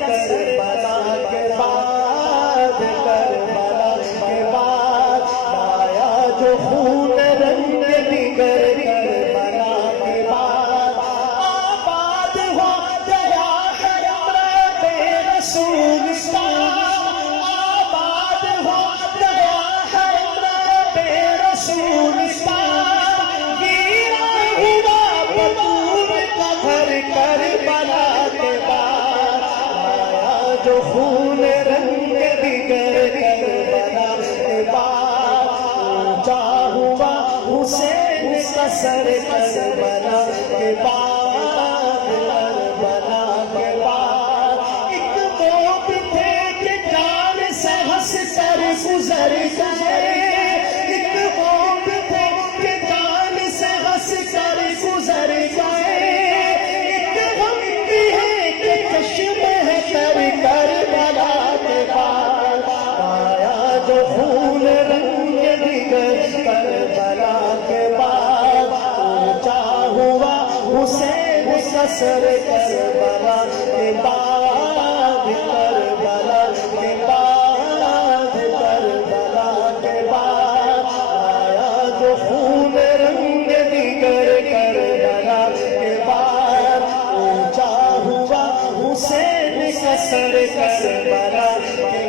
کربلا کے بعد، کربلا کے بعد لایا جو خون رنگ دیگر، کربلا کے بعد آباد ہو گیا ہے امرت رسول کا، آباد ہو گیا ہے امرت رسول کا، گیرا ہوا بطور کا گھر کربلا کے بعد لایا جو خون رنگ دیگر، کربلا کے بعد اونچا ہوا حسین کا سر، کربلا کے بعد، کربلا کے بعد ایک موت تھے کہ جان سے ہنس کر گزر گئے، ایک موت تھے کہ جان سے ہنس کر گزر گئے، ایک غم بھی ہے کہ چشم ہے تر، کربلا کے بعد آیا جو خون رنگ دیگر، کربلا کے بعد اونچا ہوا حسین کا سر، کربلا کے بعد، کربلا کے بعد، کربلا کے بعد آیا جو خون رنگ دیگر، کربلا کے بعد اونچا ہوا حسین کا سر، کربلا کے